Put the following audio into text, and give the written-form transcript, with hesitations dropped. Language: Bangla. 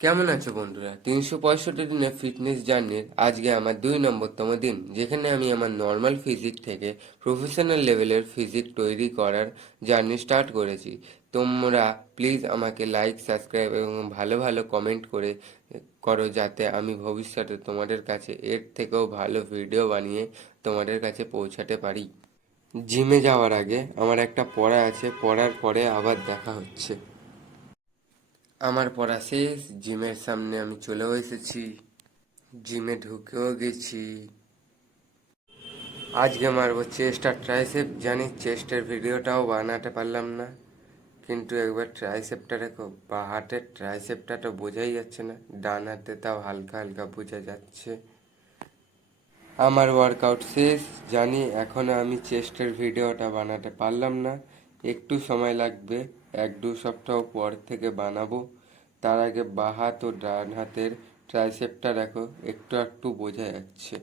কেমন আছো বন্ধুরা? 365 দিনে ফিটনেস জার্নির আজকে আমার 2 নম্বরতম দিন, যেখানে আমি আমার নর্মাল ফিজিক থেকে প্রফেশনাল লেভেলের ফিজিক তৈরি করার জার্নি স্টার্ট করেছি। তোমরা প্লিজ আমাকে লাইক, সাবস্ক্রাইব এবং ভালো ভালো কমেন্ট করো, যাতে আমি ভবিষ্যতে তোমাদের কাছে এর থেকেও ভালো ভিডিও বানিয়ে তোমাদের কাছে পৌঁছাতে পারি। জিমে যাওয়ার আগে আমার একটা পড়া আছে, পড়ার পরে আবার দেখা হচ্ছে। আমার পড়া শেষ, জিমের সামনে আমি চলেও এসেছি, জিমে ঢুকেও গেছি। আজকে মারবো চেস্ট আর ট্রাইসেপ। জানি চেস্টের ভিডিওটাও বানাতে পারলাম না, কিন্তু একবার ট্রাইসেপটা দেখো, বা হাতের ট্রাইসেপটা তো বোঝাই যাচ্ছে না, ডান হাতে তাও হালকা হালকা বোঝা যাচ্ছে। আমার ওয়ার্কআউট শেষ। জানি এখনও আমি চেস্টের ভিডিওটা বানাতে পারলাম না, একটু সময় লাগবে, 1-2 সপ্তাহ পর থেকে বানাবো। তার আগে বাঁ হাত ও ডান হাতের ট্রাইসেপটা দেখো, একটু একটু বোঝা যাচ্ছে।